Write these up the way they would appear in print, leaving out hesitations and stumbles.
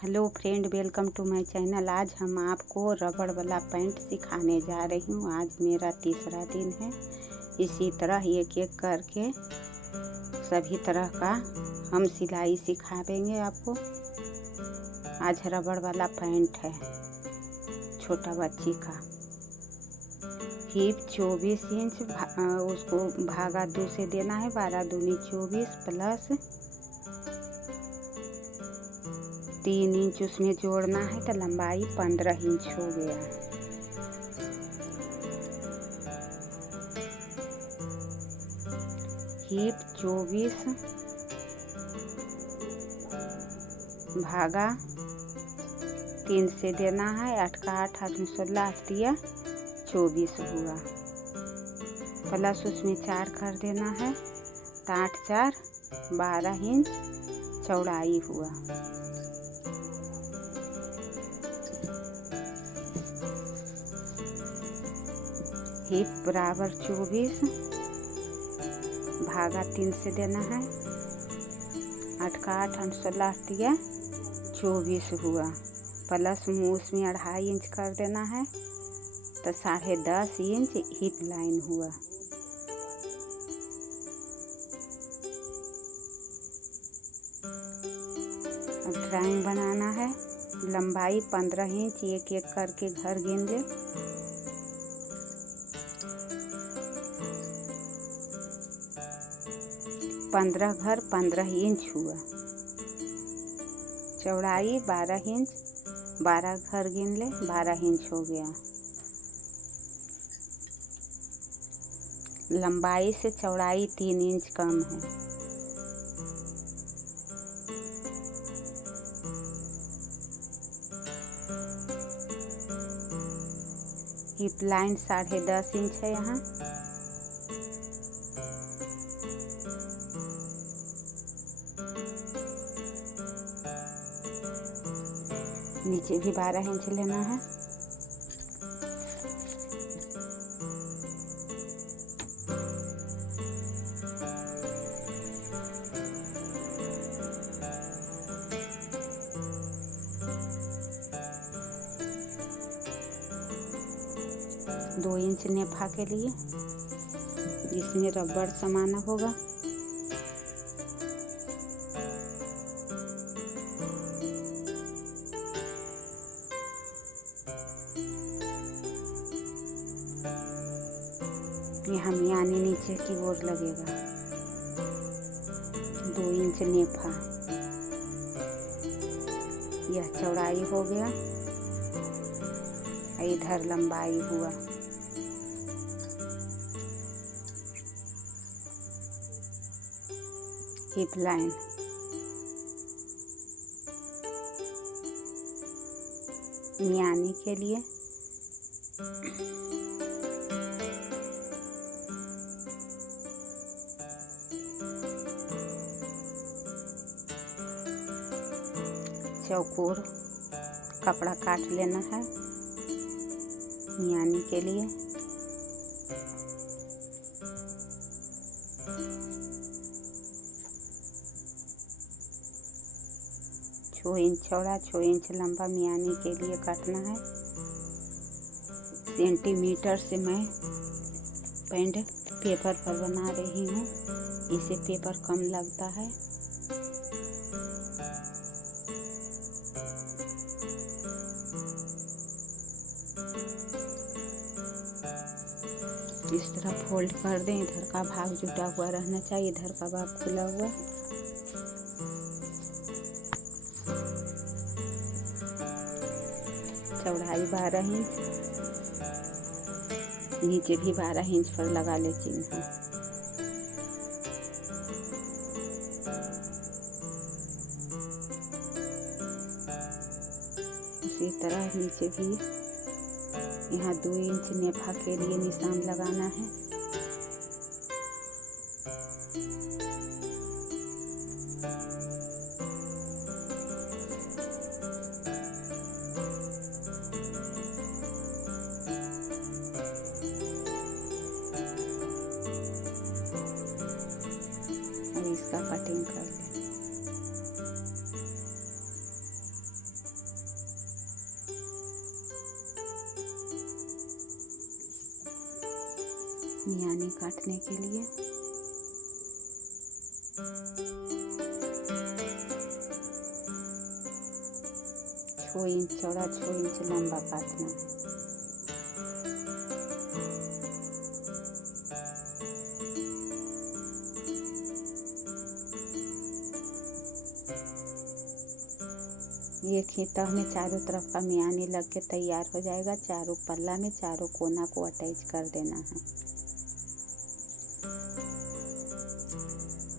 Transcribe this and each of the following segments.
Hello friend, welcome to my channel. आज हम आपको रबड़ वाला पैंट सिखाने जा रही हूँ। आज मेरा तीसरा दिन है। इसी तरह एक एक करके सभी तरह का हम सिलाई सिखाएंगे आपको। आज रबड़ वाला पैंट है, छोटा बच्ची का। हिप 24 इंच, उसको धागा 2 से देना है। 12 दूनी 24 प्लस 3 इंच उसमें जोड़ना है, तो लंबाई 15 इंच हो गया। हिप 24, भागा 3 से देना है। 8 का 8, 8 में 16, 8 दिया 24 हुआ। प्लस उसमें 4 कर देना है, तो 8 4 12 इंच चौड़ाई हुआ। हिप बराबर 24, भागा 3 से देना है। 8 का 8, 8 16, 8 दिया 24 हुआ। प्लस उसमें 2.5 इंच कर देना है, तो 10.5 इंच हिप लाइन हुआ। अब ड्राइंग बनाना है। लंबाई 15 इंच एक एक करके घर गिन ले। पंद्रह घर 15 इंच हुआ। चौड़ाई 12 इंच, 12 घर गिन ले, 12 इंच हो गया। लंबाई से चौड़ाई 3 इंच कम है। हिप लाइन 10.5 इंच है यहाँ। नीचे भी 12 इंच लेना है। दो इंच नेफा के लिए, जिसमें रबड़ समाना होगा। यहाँ मियानी नीचे की ओर लगेगा। 2 इंच नेफा। यह चौड़ाई हो गया, इधर लंबाई हुआ। हिप लाइन मियानी के लिए चौकोर कपड़ा काट लेना है मियानी के लिए। छः इंच चौड़ा 6 इंच लंबा मियानी के लिए काटना है। सेंटीमीटर से मैं पैंट पेपर पर बना रही हूँ, इसे पेपर कम लगता है। इस तरह फोल्ड कर दें। इधर का भाग जुटा हुआ रहना चाहिए, इधर का भाग खुला हुआ। चौड़ाई 12 इंच, नीचे भी 12 इंच पर लगा ले चिन्ह। इसी तरह नीचे भी यहाँ 2 इंच नेफा के लिए निशान लगाना है। अब इसका कटिंग कर लें। मियानी काटने के लिए। 6 इंच चौड़ा 6 इंच लंबा काटना है। एक ही तह में चारों तरफ का मियानी लग के तैयार हो जाएगा। चारों पल्ला में चारों कोना को अटैच कर देना है।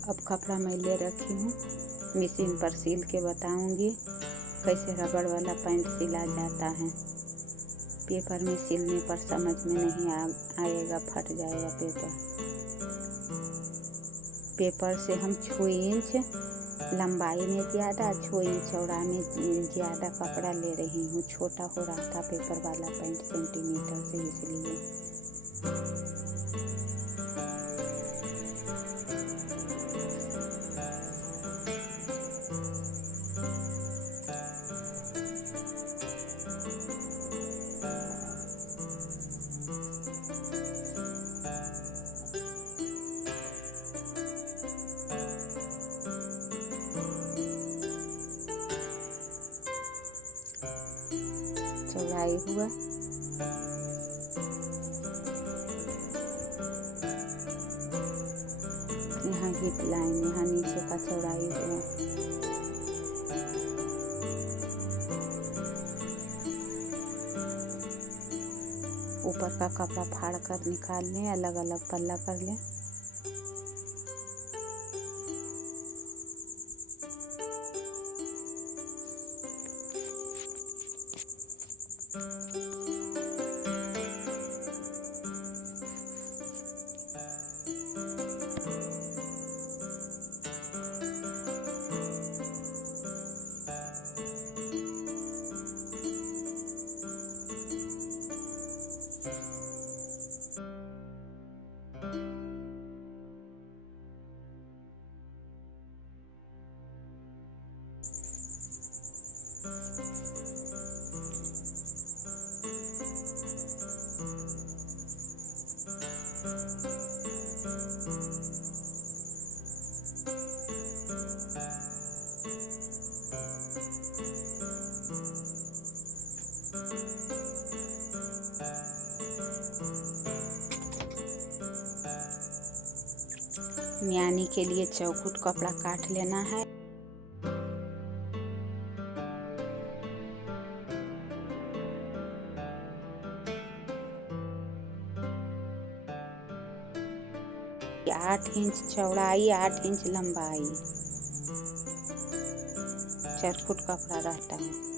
अब कपड़ा मैं ले रखी हूँ, मशीन पर सिल के बताऊंगी कैसे रबड़ वाला पैंट सिला जाता है। पेपर में सिलने पर समझ में नहीं आएगा, फट जाएगा पेपर से हम 6 इंच लंबाई में ज़्यादा 6 इंच चौड़ा में ज़्यादा कपड़ा ले रही हूँ। छोटा हो रहा था पेपर वाला पैंट सेंटीमीटर से, इसलिए। चौड़ाई हुआ। यहाँ हिप लाइन, यहाँ नीचे का चौड़ाई हुआ। ऊपर का कपड़ा फाड़ कर निकाल लें, अलग अलग पल्ला कर लें। मियानी के लिए चौखुट कपड़ा काट लेना है। आठ इंच चौड़ाई 8 इंच लंबाई 4 फुट कपड़ा रहता है।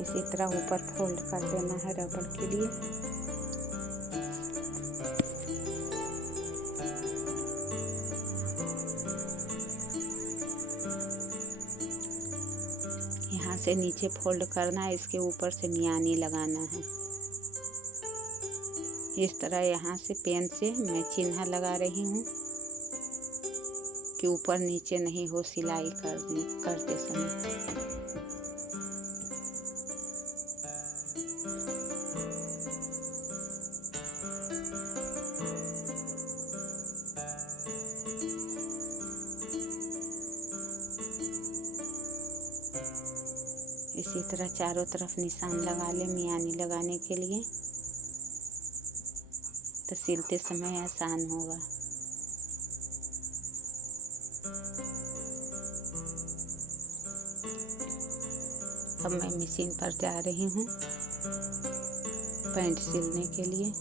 इसी तरह ऊपर फोल्ड कर देना है रबड़ के लिए। यहाँ से नीचे फोल्ड करना है, इसके ऊपर से मियानी लगाना है। इस तरह यहाँ से पेन से मैं चिन्ह लगा रही हूँ कि ऊपर नीचे नहीं हो सिलाई करते समय। इसी तरह चारों तरफ निशान लगा ले मियानी लगाने के लिए, तो सिलते समय आसान होगा। अब मैं मशीन पर जा रही हूँ पैंट सिलने के लिए।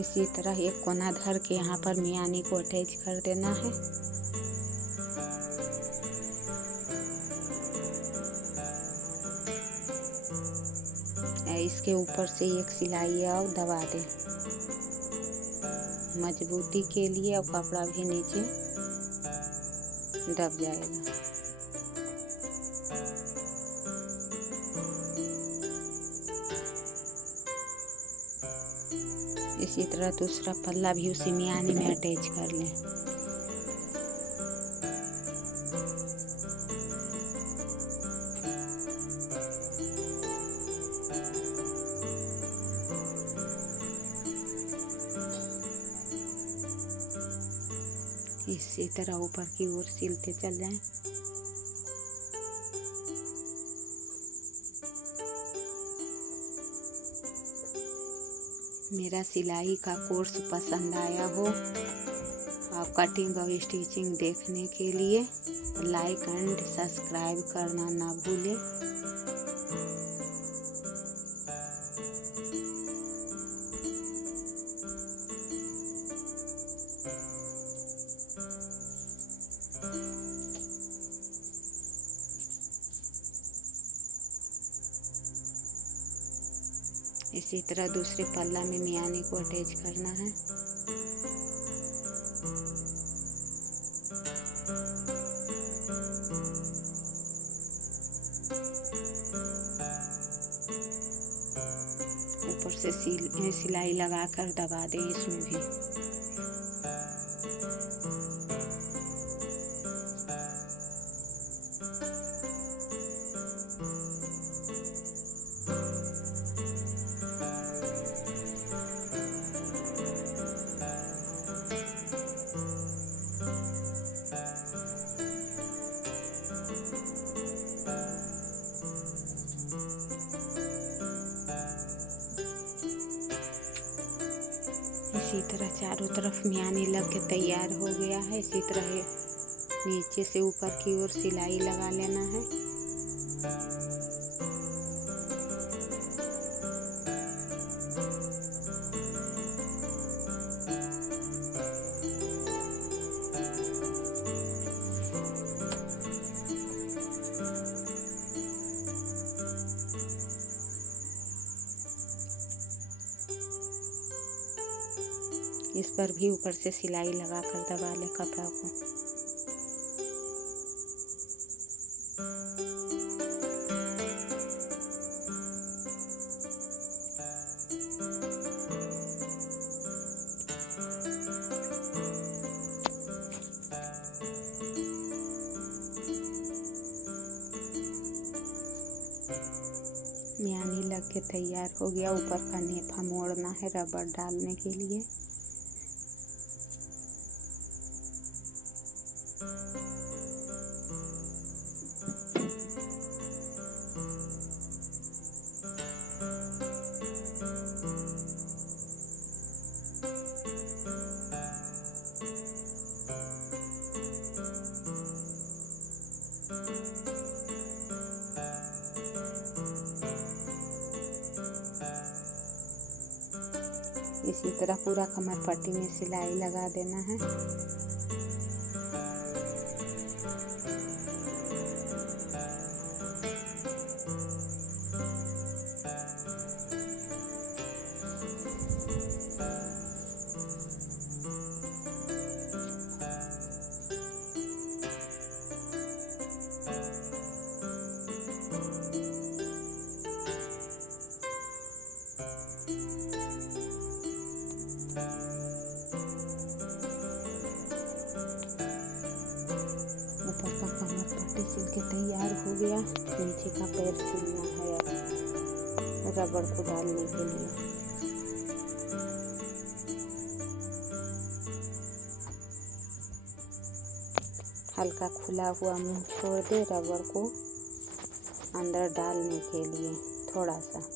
इसी तरह एक कोना धर के यहाँ पर मियानी को अटैच कर देना है। इसके ऊपर से एक सिलाई और दबा दें मजबूती के लिए, और कपड़ा भी नीचे दब जाएगा। इसी तरह दूसरा पल्ला भी उसी मियानी में अटैच कर लें। इसी तरह ऊपर की ओर सिलते चल जाएं। मेरा सिलाई का कोर्स पसंद आया हो और कटिंग और स्टिचिंग देखने के लिए लाइक एंड सब्सक्राइब करना ना भूलें। इसी तरह दूसरे पल्ला में मियानी को अटैच करना है। ऊपर से सिलाई लगाकर दबा दें इसमें भी। इसी तरह चारों तरफ मियानी लग के तैयार हो गया है। इसी तरह नीचे से ऊपर की ओर सिलाई लगा लेना है। इस पर भी ऊपर से सिलाई लगाकर दबा लें कपड़ा को। मियानी लग के तैयार हो गया। ऊपर का नेफा मोड़ना है रबड़ डालने के लिए। इसी तरह पूरा कमर पट्टी में सिलाई लगा देना है। ऊपर का कमर पट्टी सिल के तैयार हो गया। नीचे का पैर सिलना है रबड़ को डालने के लिए। हल्का खुला हुआ मुंह छोड़ दे रबड़ को अंदर डालने के लिए थोड़ा सा।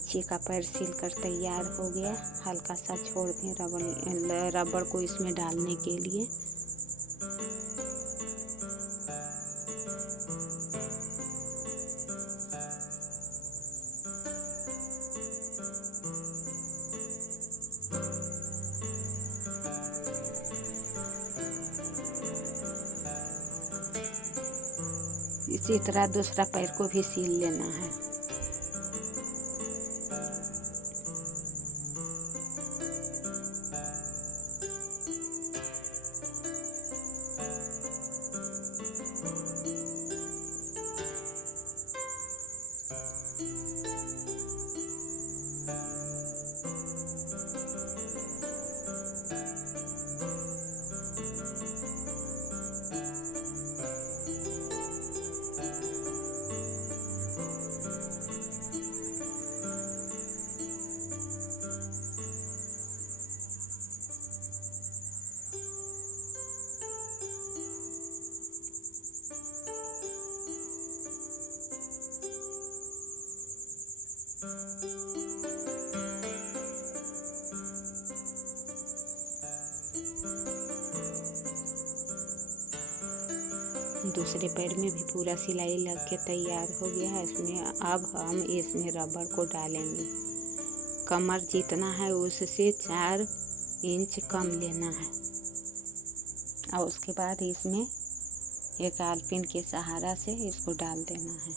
पीछे का पैर सिलकर तैयार हो गया। हल्का सा छोड़ दें रबड़ को इसमें डालने के लिए। इसी तरह दूसरा पैर को भी सील लेना है। दूसरे पैर में भी पूरा सिलाई लग के तैयार हो गया है। अब हम इसमें रबड़ को डालेंगे। कमर जितना है उससे 4 इंच कम लेना है और उसके बाद इसमें एक आलपिन के सहारा से इसको डाल देना है।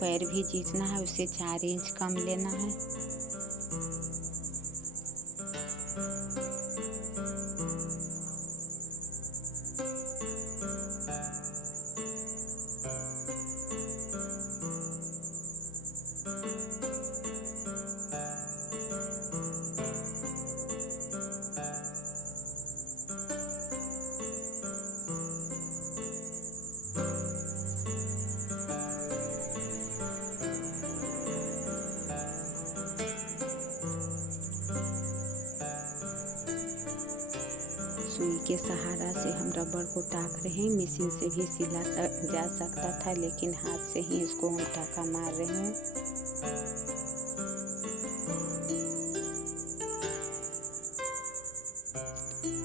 पैर भी जितना है उससे 4 इंच कम लेना है। सुई के सहारा से हम रबड़ को टाक रहे हैं। मशीन से भी सिला जा सकता था, लेकिन हाथ से ही इसको हम टाका मार रहे हैं।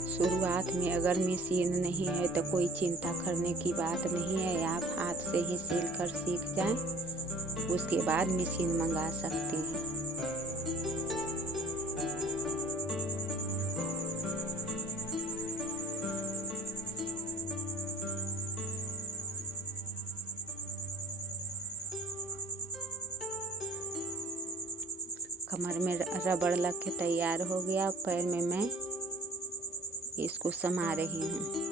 शुरुआत में अगर मशीन नहीं है तो कोई चिंता करने की बात नहीं है। आप हाथ से ही सिल कर सीख जाएं, उसके बाद मशीन मंगा सकते हैं। कमर में रबड़ लग के तैयार हो गया। पैर में मैं इसको समा रही हूँ।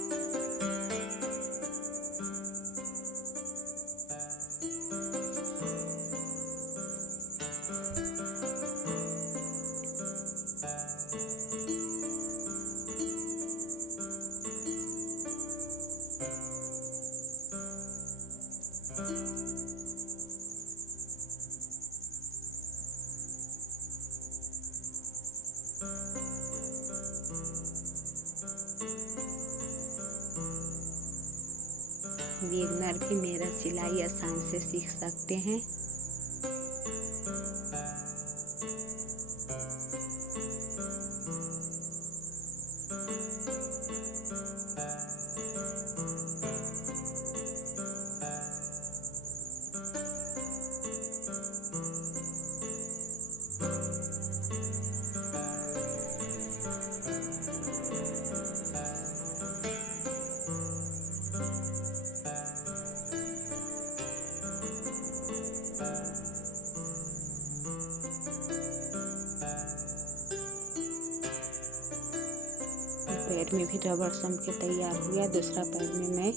बिगनर भी मेरा सिलाई आसान से सीख सकते हैं। पैर में भी रबड़ सम के तैयार हो गया। दूसरा पैर में मैं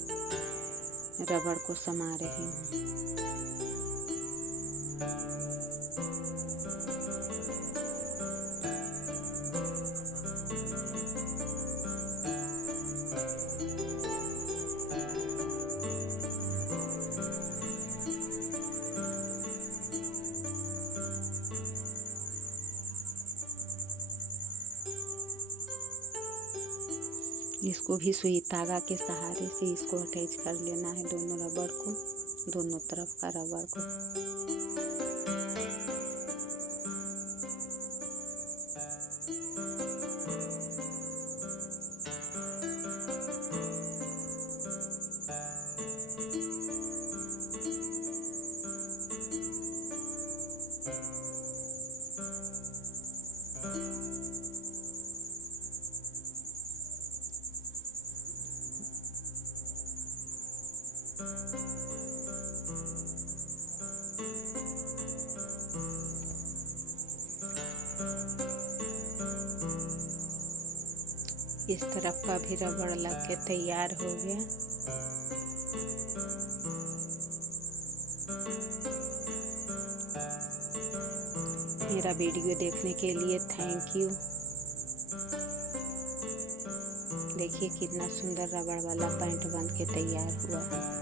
रबड़ को समा रही हूँ। इसको भी सुई धागा के सहारे से इसको अटैच कर लेना है, दोनों रबड़ को, दोनों तरफ का रबड़ को। इस तरफ का भी रबड़ लग के तैयार हो गया। मेरा वीडियो देखने के लिए थैंक यू। देखिए कितना सुंदर रबड़ वाला पैंट बन के तैयार हुआ है।